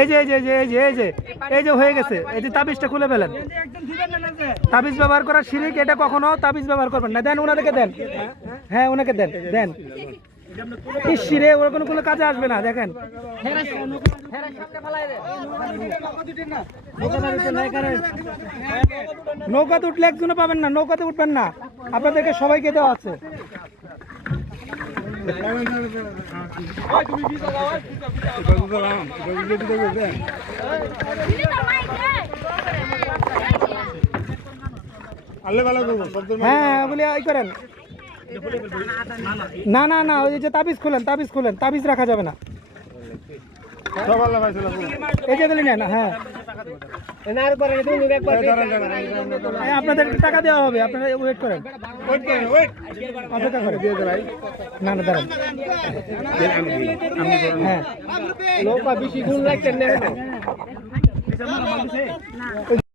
এই যে এই যে এই যে এই যে এই যে হয়ে গেছে। এই যে তাবিজটা খুলে ফেলেন। তাবিজ ব্যবহার করার শিরিক, এটা কখনো তাবিজ ব্যবহার করবেন না। দেন, ওনাদেরকে দেন। হ্যাঁ ওনাকে দেন দেন। শিরে, ওর কোনো কোনো কাজে আসবে না, দেখেন। নৌকাতে উঠলে একজনে পাবেন না, নৌকাতে উঠবেন না। আপনাদেরকে সবাইকে দেওয়া আছে। হ্যাঁ ওগুলি ই করেন। না না না, ওই যে তাবিজ খুলেন তাবিজ খুলেন, তাবিজ রাখা যাবে না। এই যে গুলি নেন হ্যাঁ। আপনাদের টাকা দেওয়া হবে আপনারা ওয়েট করেন। অপেক্ষা করেন। না না দাঁড়ান। হ্যাঁ। নৌকা বেশি দূর লাগছেন না